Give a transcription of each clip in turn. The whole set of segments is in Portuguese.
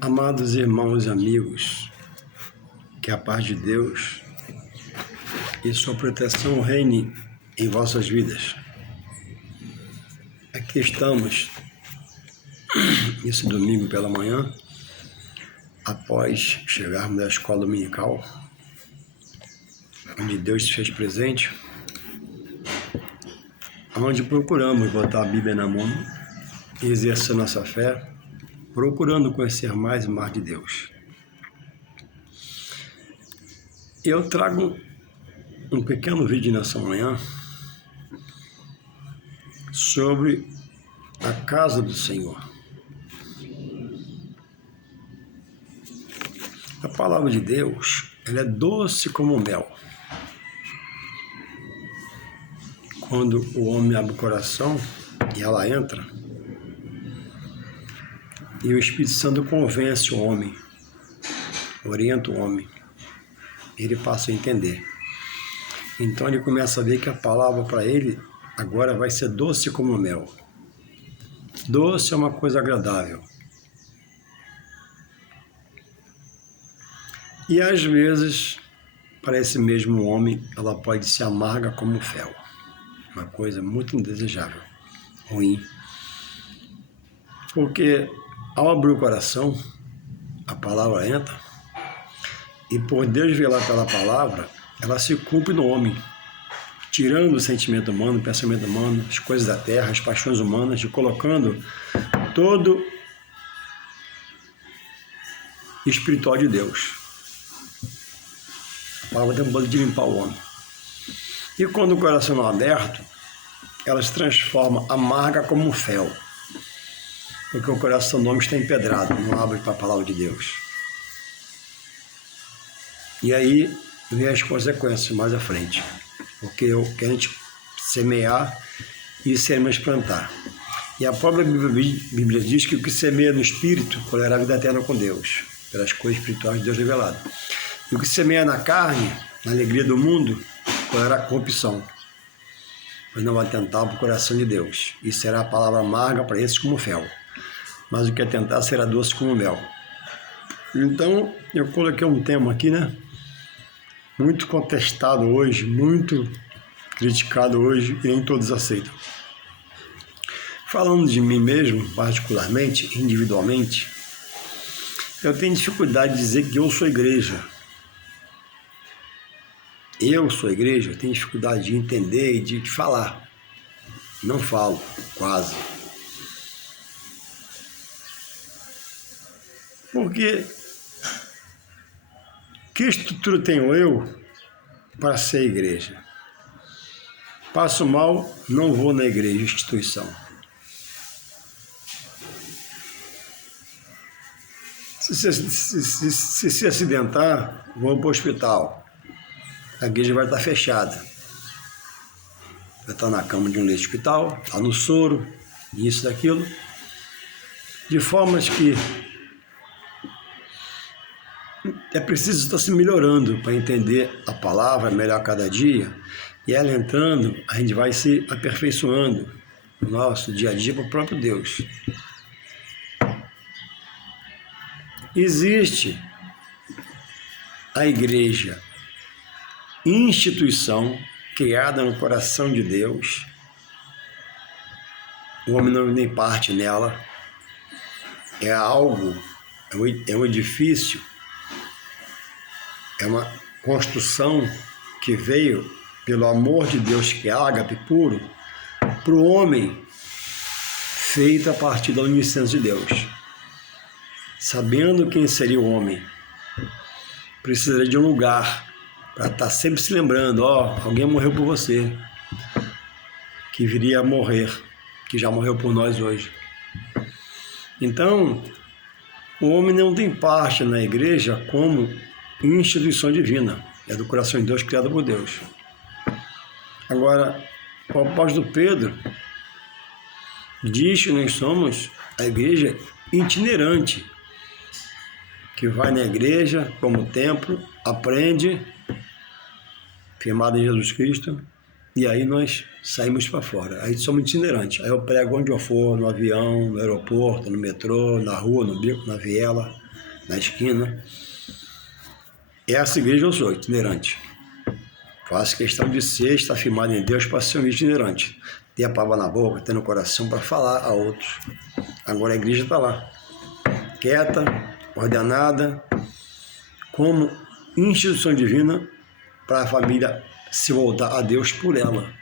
Amados irmãos e amigos, que a paz de Deus e sua proteção reine em vossas vidas. Aqui estamos, esse domingo pela manhã, após chegarmos da escola dominical, onde Deus se fez presente, onde procuramos botar a Bíblia na mão e exercer nossa fé, procurando conhecer mais e mais de Deus. Eu trago um pequeno vídeo nessa manhã sobre a casa do Senhor. A palavra de Deus, ela é doce como mel. Quando o homem abre o coração e ela entra, e o Espírito Santo convence o homem, orienta o homem, ele passa a entender. Então ele começa a ver que a palavra para ele agora vai ser doce como mel. Doce é uma coisa agradável. E às vezes, para esse mesmo homem, ela pode ser amarga como fel. Uma coisa muito indesejável, ruim. Porque ao abrir o coração, a palavra entra, e por Deus velar pela palavra, ela se cumpre no homem, tirando o sentimento humano, o pensamento humano, as coisas da terra, as paixões humanas, e colocando todo espiritual de Deus. A palavra tem um poder de limpar o homem. E quando o coração não é aberto, ela se transforma amarga como um fel. Porque o coração do homem está empedrado, não abre para a palavra de Deus. E aí vem as consequências mais à frente. Porque a gente semear e seremos plantar. E a própria Bíblia diz que o que semeia no Espírito colherá a vida eterna com Deus, pelas coisas espirituais de Deus revelado. E o que semeia na carne, na alegria do mundo, colherá corrupção, pois não vai atentar para o coração de Deus. E será a palavra amarga para esses como fel. Mas o que atentar será doce como mel. Então, eu coloquei um tema aqui, né? Muito contestado hoje, muito criticado hoje, e nem todos aceitam. Falando de mim mesmo, particularmente, individualmente, eu tenho dificuldade de dizer que eu sou igreja. Eu sou igreja, eu tenho dificuldade de entender e de falar. Não falo, quase. Porque que estrutura tenho eu para ser igreja? Passo mal, não vou na igreja, instituição. Se se acidentar, vou para o hospital. A igreja vai estar fechada. Vai estar na cama de um leito de hospital, está no soro, isso, daquilo. De formas que é preciso estar se melhorando para entender a palavra melhor a cada dia. E ela entrando, a gente vai se aperfeiçoando no nosso dia a dia para o próprio Deus. Existe a igreja, instituição criada no coração de Deus. O homem não tem parte nela. É algo, é um edifício, é uma construção que veio pelo amor de Deus, que é ágape puro, para o homem, feita a partir da onisciência de Deus. Sabendo quem seria o homem, precisaria de um lugar para estar sempre se lembrando, alguém morreu por você, que viria a morrer, que já morreu por nós hoje. Então, o homem não tem parte na igreja como instituição divina, é do coração de Deus, criada por Deus. Agora, o apóstolo Pedro diz que nós somos a igreja itinerante, que vai na igreja como templo, aprende, firmado em Jesus Cristo, e aí nós saímos para fora. Aí somos itinerantes. Aí eu prego onde eu for, no avião, no aeroporto, no metrô, na rua, no beco, na viela. na esquina. Essa igreja eu sou, itinerante. Faço questão de ser, estar firmado em Deus para ser um itinerante. Ter a palavra na boca, ter no coração para falar a outros. Agora a igreja está lá, quieta, ordenada, como instituição divina para a família se voltar a Deus por ela.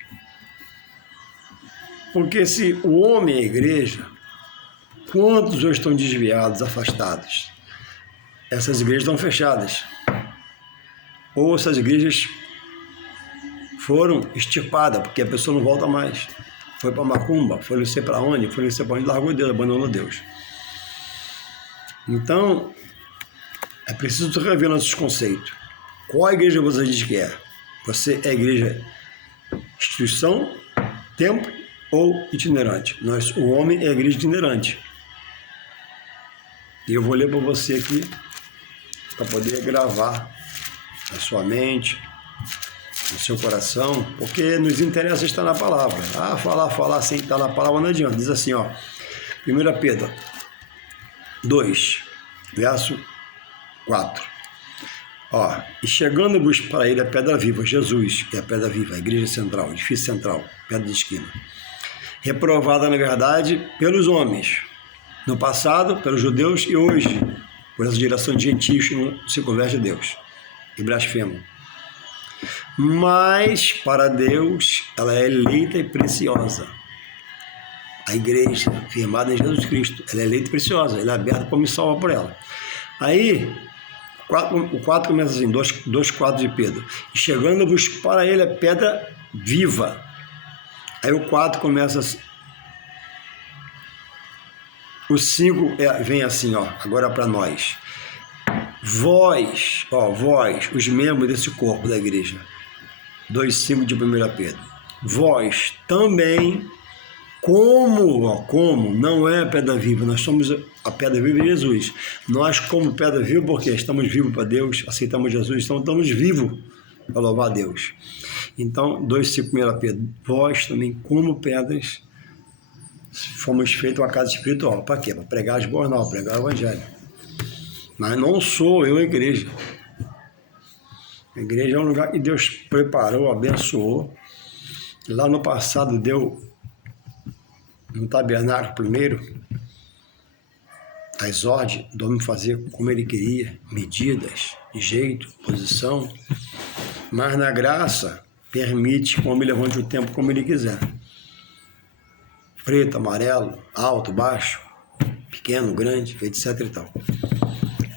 Porque se o homem é a igreja, quantos hoje estão desviados, afastados? Essas igrejas estão fechadas. Ou essas igrejas foram extirpadas, porque a pessoa não volta mais. Foi para macumba, foi não sei para onde, largou Deus, abandonou Deus. Então, é preciso rever nossos conceitos. Qual igreja você diz que é? Você é igreja instituição, templo ou itinerante? O homem é a igreja itinerante. E eu vou ler para você aqui, para poder gravar na sua mente, no seu coração, porque nos interessa estar na palavra. Falar sem estar na palavra não adianta. Diz assim, 1 Pedro 2, verso 4. E chegando-vos para ele a pedra viva, Jesus é a pedra viva, a igreja central, o edifício central, pedra de esquina. Reprovada, na verdade, pelos homens, no passado, pelos judeus e hoje, por essa geração de gentios que não se converte a Deus e blasfemam. Mas, para Deus, ela é eleita e preciosa. A igreja, firmada em Jesus Cristo, ela é eleita e preciosa, ela é aberta para me salvar por ela. Aí, o 4 começa assim, 2:4 de Pedro. E chegando-vos para ele a pedra viva. Aí o 4 começa assim. O 5 vem assim, agora para nós. Vós, os membros desse corpo da igreja. 2:5 de 1 Pedro. Vós também, como não é a pedra viva, nós somos a pedra viva de Jesus. Nós, como pedra viva, porque estamos vivos para Deus, aceitamos Jesus, então estamos vivos para louvar a Deus. Então, 2:5 1 Pedro. Vós também, como pedras, fomos feitos uma casa espiritual. Para quê? Para pregar as boas novas, pregar o evangelho. Mas não sou eu a igreja. A igreja é um lugar que Deus preparou, abençoou. Lá no passado deu no tabernáculo primeiro as ordens do homem fazer como ele queria, medidas, jeito, posição. Mas na graça permite que o homem levante o tempo como ele quiser. Preto, amarelo, alto, baixo, pequeno, grande, etc e tal.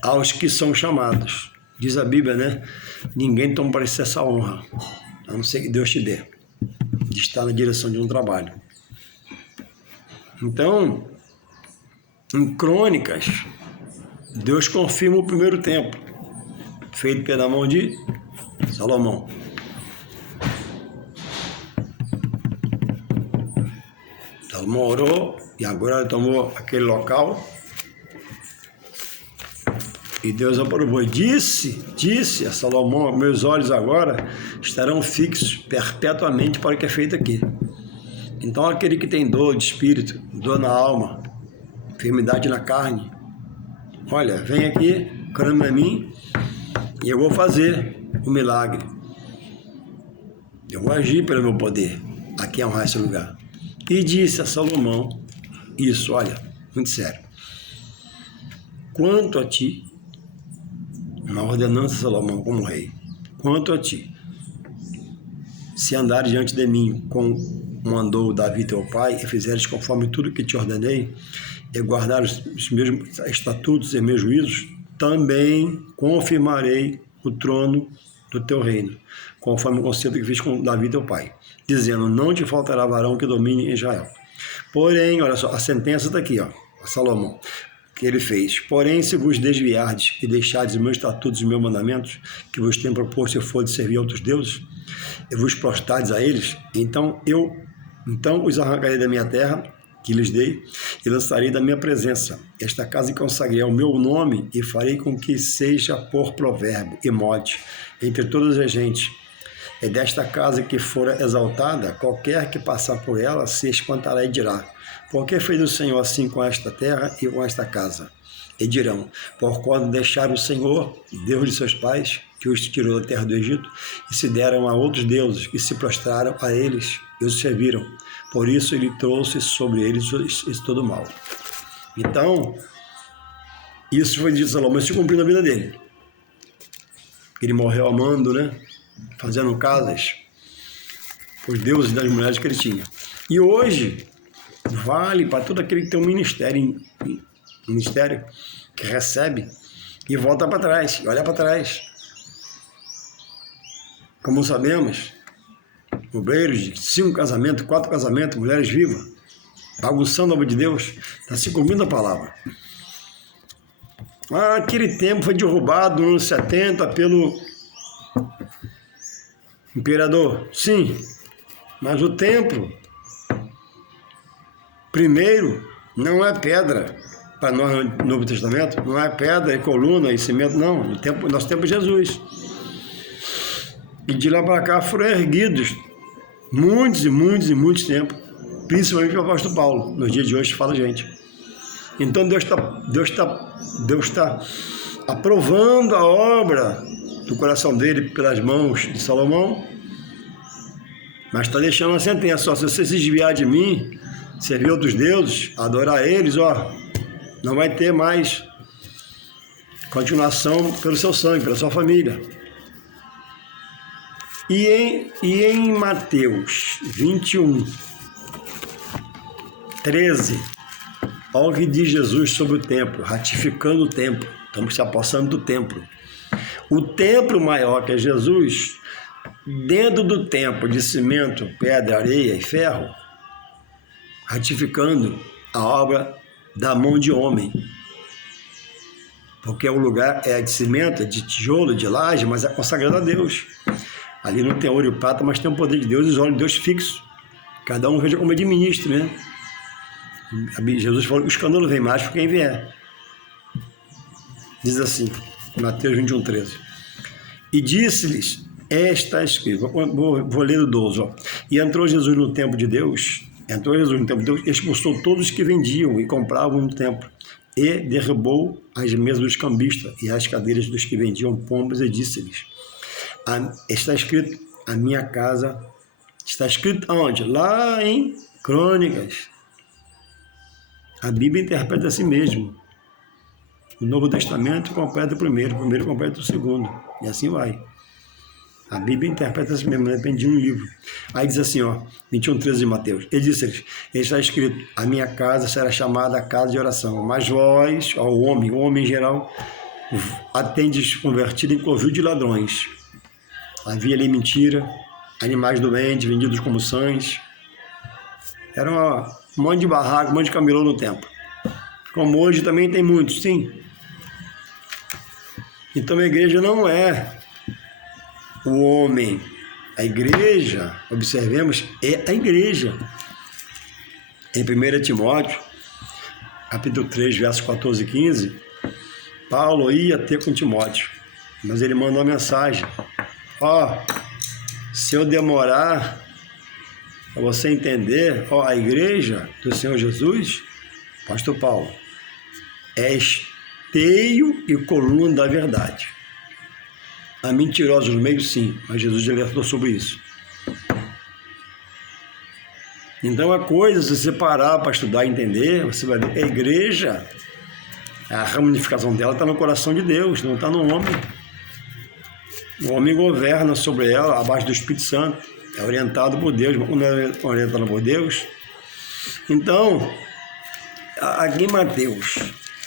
Aos que são chamados. Diz a Bíblia, né? Ninguém toma para si essa honra, a não ser que Deus te dê, de estar na direção de um trabalho. Então, em Crônicas, Deus confirma o primeiro templo, feito pela mão de Salomão. Salomão orou e agora ele tomou aquele local e Deus aprovou. E disse a Salomão: meus olhos agora estarão fixos perpetuamente para o que é feito aqui. Então aquele que tem dor de espírito, dor na alma, enfermidade na carne, olha, vem aqui, clama a mim e eu vou fazer o milagre. Eu vou agir pelo meu poder. Aqui é honrar esse lugar. E disse a Salomão isso, olha, muito sério. Quanto a ti, uma ordenança de Salomão como rei, quanto a ti, se andares diante de mim como andou Davi teu pai, e fizeres conforme tudo que te ordenei, e guardares os meus estatutos e meus juízos, também confirmarei o trono do teu reino, conforme o concerto que fiz com Davi teu pai, dizendo: não te faltará varão que domine Israel. Porém, olha só, a sentença está aqui, a Salomão, que ele fez. Porém, se vos desviardes e deixardes os meus estatutos e meus mandamentos, que vos tenho proposto, se for de servir a outros deuses, e vos prostrardes a eles, então os arrancarei da minha terra, que lhes dei, e lançarei da minha presença esta casa e consagrei ao meu nome, e farei com que seja por provérbio e mote entre todas as gentes. É desta casa que fora exaltada, qualquer que passar por ela se espantará e dirá: por que fez o Senhor assim com esta terra e com esta casa? e dirão: porquanto deixaram o Senhor, Deus de seus pais, que os tirou da terra do Egito, e se deram a outros deuses, e se prostraram a eles, e os serviram. Por isso ele trouxe sobre eles todo o mal. Então, isso foi dito a Salomão, se cumpriu na vida dele. Ele morreu amando, né? Fazendo casas os deuses das mulheres que ele tinha. E hoje, vale para todo aquele que tem um ministério, que recebe e volta para trás, e olha para trás. Como sabemos, obreiros de 5 casamentos, 4 casamentos, mulheres vivas, bagunçando a obra de Deus, está se cumprindo a palavra. Aquele templo foi derrubado nos anos 70 pelo imperador. Sim, mas o templo, primeiro, não é pedra. Para nós no Novo Testamento, não é pedra e coluna e cimento, não. Nosso tempo é Jesus. E de lá para cá foram erguidos muitos tempos, principalmente o apóstolo Paulo. Nos dias de hoje fala gente. Então Deus está aprovando a obra do coração dele pelas mãos de Salomão, mas está deixando uma sentença: se você se desviar de mim, servir outros deuses, adorar eles, não vai ter mais continuação pelo seu sangue, pela sua família. E em Mateus 21, 13, olha o que diz Jesus sobre o templo, ratificando o templo. Estamos se apossando do templo. O templo maior que é Jesus, dentro do templo de cimento, pedra, areia e ferro, ratificando a obra da mão de homem. Porque o lugar é de cimento, é de tijolo, de laje, mas é consagrado a Deus. Ali não tem ouro e prata, mas tem o poder de Deus e os olhos de Deus fixos. Cada um veja como administra, né? Jesus falou: o escândalo vem mais por quem vier. Diz assim, Mateus 21, 13. E disse-lhes, está escrito, vou ler o 12, E entrou Jesus no templo de Deus, expulsou todos os que vendiam e compravam no templo, e derrubou as mesas dos cambistas e as cadeiras dos que vendiam pombas, e disse-lhes, está escrito, a minha casa, está escrito onde? Lá em Crônicas. A Bíblia interpreta a si mesmo. O Novo Testamento completa o primeiro completa o segundo, e assim vai. A Bíblia interpreta a si mesmo, depende de um livro. Aí diz assim, 21, 13 de Mateus. Ele disse, está escrito, a minha casa será chamada casa de oração, mas vós, o homem em geral, a tendes convertido em covil de ladrões. Havia ali mentira, animais doentes, vendidos como sãs. Era um monte de barraco, um monte de camelô no templo. Como hoje também tem muitos, sim. Então a igreja não é o homem. A igreja, observemos, é a igreja. Em 1 Timóteo, capítulo 3, versos 14 e 15, Paulo ia ter com Timóteo, mas ele mandou uma mensagem. Se eu demorar para você entender, a igreja do Senhor Jesus, pastor Paulo, é esteio e coluna da verdade. Há mentirosos no meio, sim, mas Jesus alertou sobre isso. Então a coisa, se você parar para estudar e entender, você vai ver que a igreja, a ramificação dela está no coração de Deus, não está no homem. O homem governa sobre ela, abaixo do Espírito Santo, é orientado por Deus, mas quando é orientado por Deus. Então, aqui em Mateus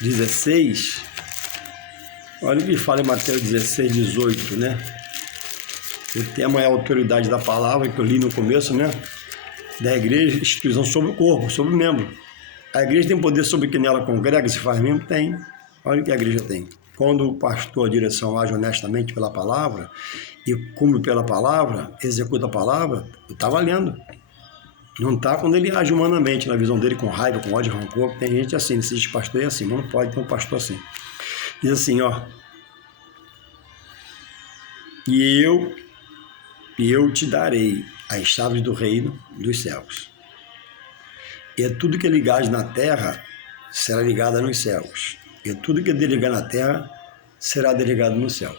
16, olha o que fala em Mateus 16, 18, né? O tema é a autoridade da palavra, que eu li no começo, né? Da igreja, instituição sobre o corpo, sobre o membro. A igreja tem poder sobre quem nela congrega, se faz membro? Tem. Olha o que a igreja tem. Quando o pastor, a direção, age honestamente pela palavra e cumpre pela palavra, executa a palavra, está valendo. Não está quando ele age humanamente, na visão dele, com raiva, com ódio, rancor. Tem gente assim, esse pastor é assim, mas não pode ter um pastor assim. Diz assim, e eu te darei as chaves do reino dos céus. E tudo que ligares na terra será ligado nos céus. E tudo que desligar na terra será desligado no céu.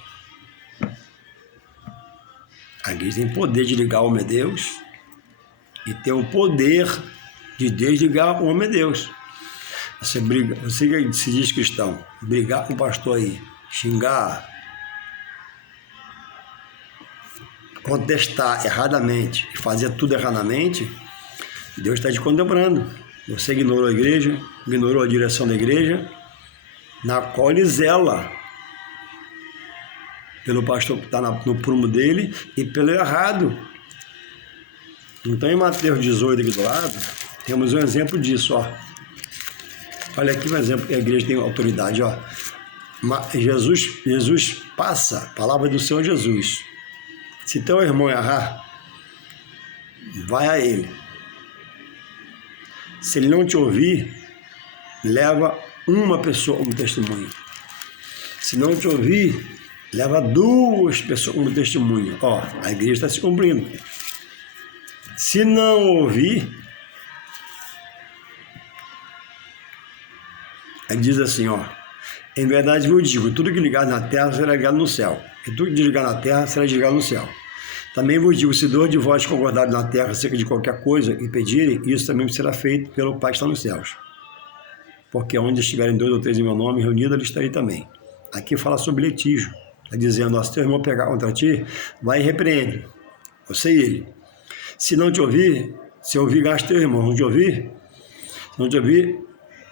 A igreja tem poder de ligar o homem a Deus e tem o poder de desligar o homem a Deus. Você que se diz cristão, brigar com o pastor aí, xingar, contestar erradamente e fazer tudo erradamente, Deus está te contemplando. Você ignorou a igreja, ignorou a direção da igreja, na qual ele zela pelo pastor que está no prumo dele e pelo errado. Então, em Mateus 18, aqui do lado, temos um exemplo disso, ó. Olha aqui um exemplo que a igreja tem autoridade, ó. Jesus passa, a palavra do Senhor Jesus. Se teu irmão errar, vai a ele. Se ele não te ouvir, leva uma pessoa como testemunho. Se não te ouvir, leva 2 pessoas como testemunho. Ó, a igreja está se cumprindo. Se não ouvir, ele diz assim, ó: em verdade eu digo, tudo que ligar na terra será ligado no céu, e tudo que desligar na terra será desligado no céu. Também vos digo, se 2 de vós concordarem na terra acerca de qualquer coisa e pedirem, isso também será feito pelo Pai que está nos céus. Porque onde estiverem 2 ou 3 em meu nome reunidos, ali estarei também. Aqui fala sobre litígio. Está dizendo, ó, se teu irmão pegar contra ti, vai e repreende. Você e ele. Se não te ouvir, se ouvir, gasta teu irmão. Não te ouvir, se não te ouvir,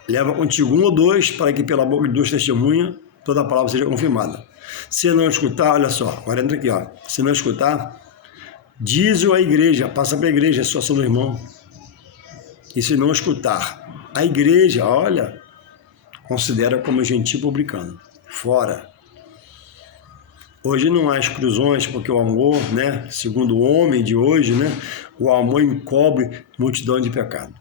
leva contigo 1 ou 2, para que pela boca de 2 testemunhas, toda a palavra seja confirmada. Se não escutar, olha só, agora entra aqui, ó. Se não escutar, diz-o à igreja, passa para a igreja, a situação do irmão. E se não escutar, a igreja, olha, considera como gentil publicano. Fora. Hoje não há exclusões, porque o amor, né, segundo o homem de hoje, né, o amor encobre multidão de pecado.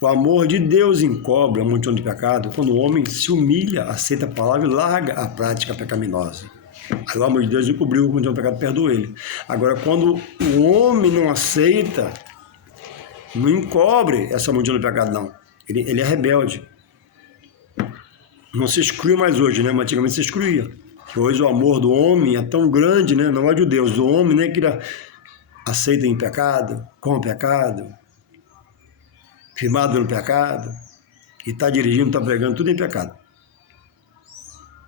O amor de Deus encobre a multidão de pecado quando o homem se humilha, aceita a palavra e larga a prática pecaminosa. Aí o amor de Deus encobriu a multidão de pecado, perdoa ele. Agora, quando o homem não aceita, não encobre essa multidão de pecado, não. Ele é rebelde. Não se exclui mais hoje, né? Mas antigamente se excluía. Hoje o amor do homem é tão grande, né? Não é de Deus, do homem, né? Que ele aceita em pecado, com o pecado, firmado no pecado, e está dirigindo, está pregando tudo em pecado.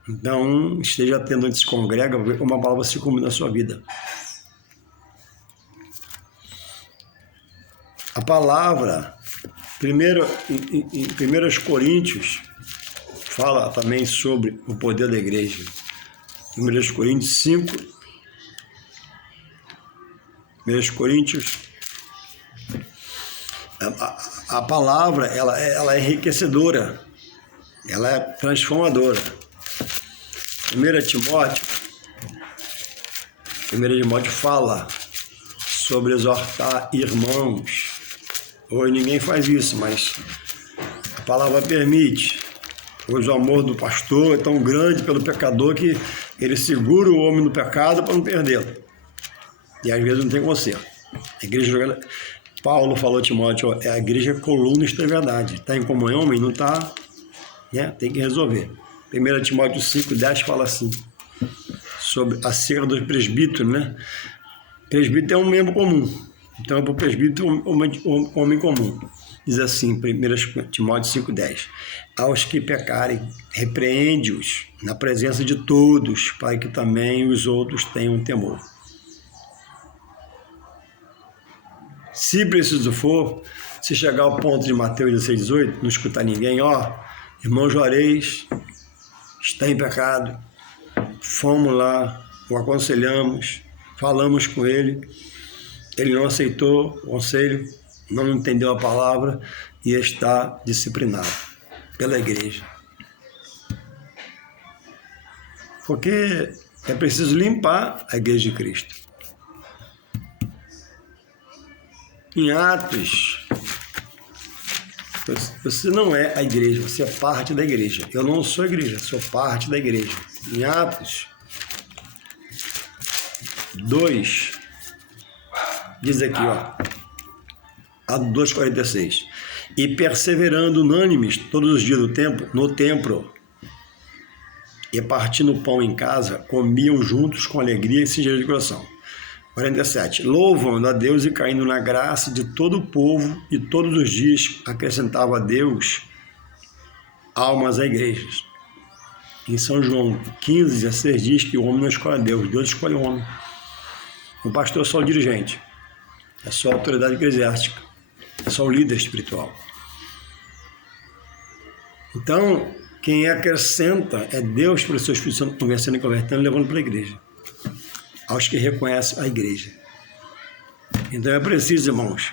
Então, esteja atento onde se congrega, para ver como a palavra se cumpre na sua vida. A palavra, primeiro, em 1 Coríntios, fala também sobre o poder da igreja. 1 Coríntios 5, 1 Coríntios, a palavra ela é enriquecedora, ela é transformadora. 1 Timóteo fala sobre exortar irmãos. Hoje ninguém faz isso, mas a palavra permite. Hoje o amor do pastor é tão grande pelo pecador que ele segura o homem no pecado para não perdê-lo. E às vezes não tem conserto. A igreja, Paulo falou a Timóteo, a igreja coluna da verdade. Está em comunhão, mas não está, né? Tem que resolver. 1 Timóteo 5:10 fala assim, sobre acerca dos presbíteros, né? Presbítero é um membro comum. Então, para o presbítero, um homem comum. Diz assim, 1 Timóteo 5:10. Aos que pecarem, repreende-os na presença de todos, para que também os outros tenham temor. Se preciso for, se chegar ao ponto de Mateus 16:18, não escutar ninguém, ó, irmão Juarez está em pecado, fomos lá, o aconselhamos, falamos com ele não aceitou o conselho, não entendeu a palavra e está disciplinado pela igreja. Porque é preciso limpar a igreja de Cristo. Em Atos, você não é a igreja, você é parte da igreja. Eu não sou a igreja, sou parte da igreja. Em Atos 2, diz aqui, ó, Atos 2:46. E perseverando unânimes todos os dias no templo, e partindo o pão em casa, comiam juntos com alegria e singeleza de coração. 47. Louvando a Deus e caindo na graça de todo o povo, e todos os dias acrescentava a Deus almas à igreja. Em São João 15, 16 diz que o homem não escolhe a Deus, Deus escolhe o homem. O pastor é só o dirigente, é só a autoridade eclesiástica, é só o líder espiritual. Então, quem acrescenta é Deus, pelo seu Espírito Santo, conversando e convertendo, levando para a igreja, aos que reconhecem a igreja. Então é preciso, irmãos,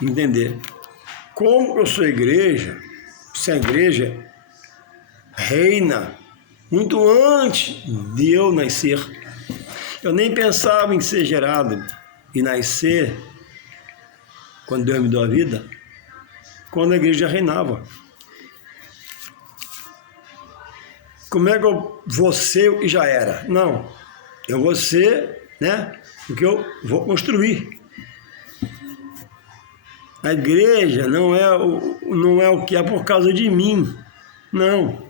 entender como eu sou igreja, se a igreja reina muito antes de eu nascer. Eu nem pensava em ser gerado e nascer quando Deus me deu a vida, quando a igreja reinava. Como é que eu vou ser o que já era? Não, eu vou ser, o que eu vou construir. A igreja não é o que é por causa de mim, não.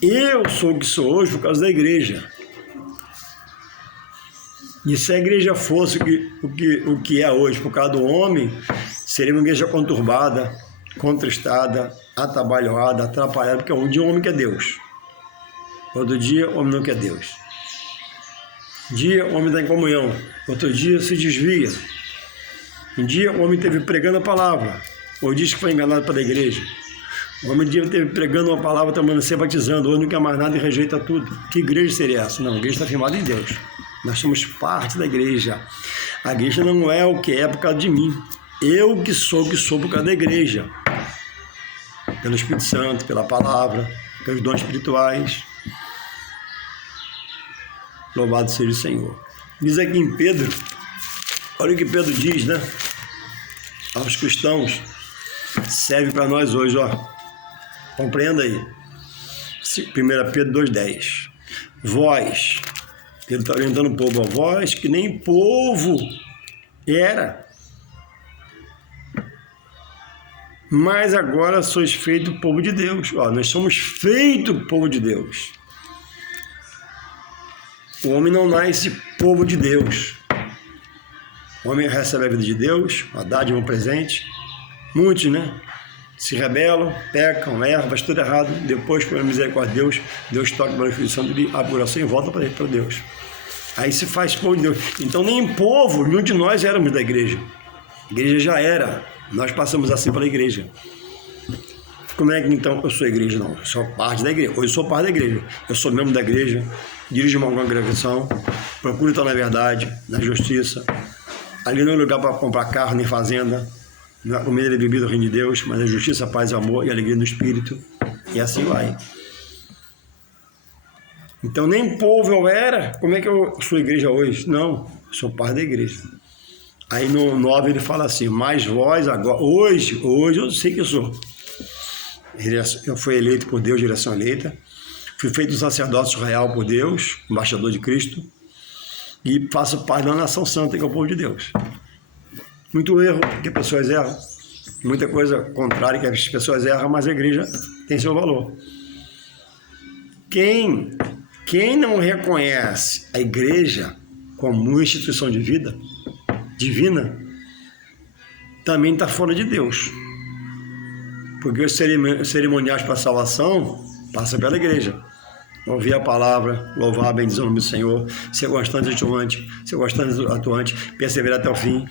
Eu sou o que sou hoje por causa da igreja. E se a igreja fosse o que é hoje por causa do homem, seria uma igreja conturbada, contristada, atabalhoada, atrapalhada, porque um dia o homem quer Deus. Outro dia o homem não quer Deus. Um dia o homem está em comunhão, outro dia se desvia. Um dia o homem esteve pregando a palavra, ou diz que foi enganado pela igreja. O homem um dia esteve pregando uma palavra, está mandando ser batizando, hoje não quer mais nada e rejeita tudo. Que igreja seria essa? Não, a igreja está firmada em Deus. Nós somos parte da igreja. A igreja não é o que é por causa de mim. Eu que sou por causa da igreja. Pelo Espírito Santo, pela palavra, pelos dons espirituais. Louvado seja o Senhor. Diz aqui em Pedro, olha o que Pedro diz, aos cristãos, serve para nós hoje, compreenda aí. 1 Pedro 2,10. Vós, Pedro está orientando o povo, vós que nem povo era, mas agora sois feito povo de Deus. Nós somos feito povo de Deus. O homem não nasce povo de Deus. O homem recebe a vida de Deus, a dádiva, um presente. Muitos, se rebelam, pecam, erram, faz tudo errado. Depois, por misericórdia de Deus, Deus toca pelo Espírito Santo e abre o coração e volta para Deus. Aí se faz povo de Deus. Então, nem povo, nenhum de nós éramos da igreja. A igreja já era. Nós passamos assim pela igreja. Como é que então eu sou igreja? Não, eu sou parte da igreja. Hoje eu sou parte da igreja. Eu sou membro da igreja, dirijo uma congregação, procuro estar na verdade, na justiça. Ali não é lugar para comprar carro nem fazenda, não é comida nem bebida do reino de Deus, mas é justiça, paz, amor e alegria no Espírito. E assim vai. Então nem povo eu era, como é que eu sou igreja hoje? Não, eu sou parte da igreja. Aí no 9 ele fala assim, mas vós agora, hoje eu sei que eu sou. Eu fui eleito por Deus, direção eleita. Fui feito sacerdócio real por Deus, embaixador de Cristo. E faço parte da nação santa, que é o povo de Deus. Muito erro que as pessoas erram. Muita coisa contrária que as pessoas erram, mas a igreja tem seu valor. Quem não reconhece a igreja como uma instituição de vida divina, também está fora de Deus. Porque os cerimoniais para a salvação passam pela igreja. Ouvir a palavra, louvar, bendizer o nome do Senhor, ser constante e atuante, perseverar até o fim.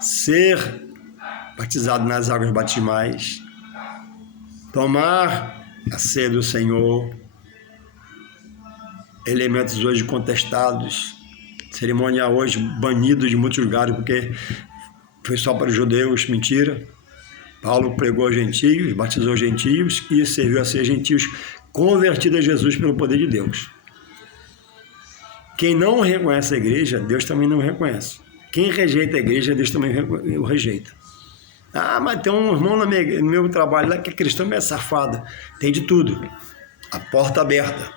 Ser batizado nas águas batismais, tomar a ceia do Senhor, elementos hoje contestados, cerimonial hoje banido de muitos lugares, porque foi só para os judeus, mentira. Paulo pregou aos gentios, batizou os gentios e serviu a ser gentios convertidos a Jesus pelo poder de Deus. Quem não reconhece a igreja, Deus também não reconhece. Quem rejeita a igreja, Deus também o rejeita. Mas tem um irmão no meu trabalho lá que é cristão, mas é safado. Tem de tudo. A porta aberta.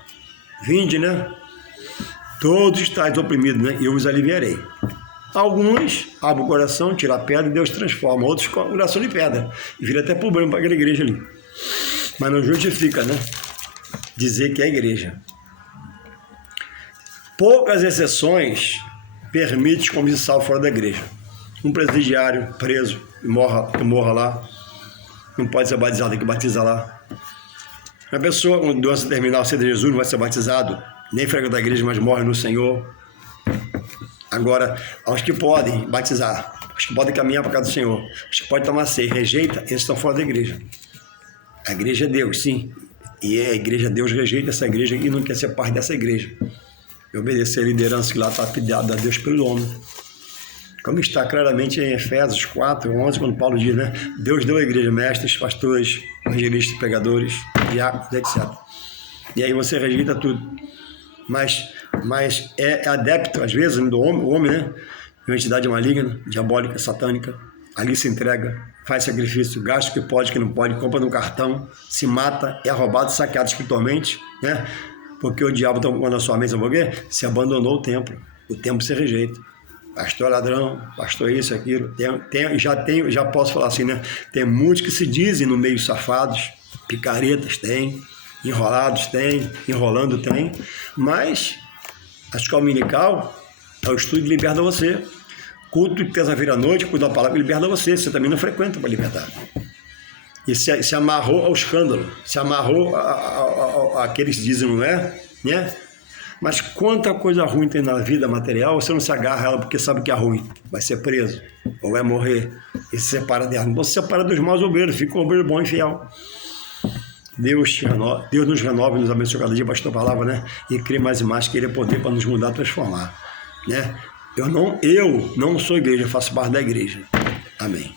Vinde, Todos estáis oprimidos, e eu os aliviarei. Alguns abrem o coração, tiram a pedra e Deus transforma. Outros com o coração de pedra. E vira até problema para aquela igreja ali. Mas não justifica, dizer que é igreja. Poucas exceções permitem comissão fora da igreja. Um presidiário preso que morra lá, não pode ser batizado, tem que batizar lá. Uma pessoa com doença terminal, sede de Jesus, não vai ser batizado, nem frequenta a igreja, mas morre no Senhor. Agora, aos que podem batizar, os que podem caminhar para a casa do Senhor, os que podem tomar ceia, rejeita, eles estão fora da igreja. A igreja é Deus, sim. E a igreja, Deus rejeita essa igreja e não quer ser parte dessa igreja. E obedecer a liderança que lá está pediada a Deus pelo homem. Como está claramente em Efésios 4, 11, quando Paulo diz, né? Deus deu à igreja mestres, pastores, evangelistas, pregadores, diáconos, etc. E aí você rejeita tudo. Mas é adepto, às vezes, do homem, o homem, né? Uma entidade maligna, diabólica, satânica, ali se entrega, faz sacrifício, gasta o que pode, o que não pode, compra no cartão, se mata, é roubado, saqueado espiritualmente, né? Porque o diabo tomou na sua mente, sabe por quê? Se abandonou o templo se rejeita. Pastor ladrão, pastor isso, aquilo. Já posso falar assim, né? Tem muitos que se dizem no meio safados, picaretas tem, enrolados tem, enrolando tem, mas a escola dominical é o estudo que liberta você. Culto de terça-feira à noite, culto da palavra, liberta você. Você também não frequenta para libertar. E se amarrou ao escândalo, se amarrou àqueles que dizem não é, né? Mas quanta coisa ruim tem na vida material, você não se agarra a ela porque sabe que é ruim. Vai ser preso, ou vai morrer, e se separa dela. Não se separa dos maus obreiros, fica um obreiro bom e fiel. Deus nos renova e nos abençoe cada dia, pastor, a palavra, né? E crê mais e mais que Ele é poder para nos mudar, transformar, né? Eu não sou igreja, faço parte da igreja. Amém.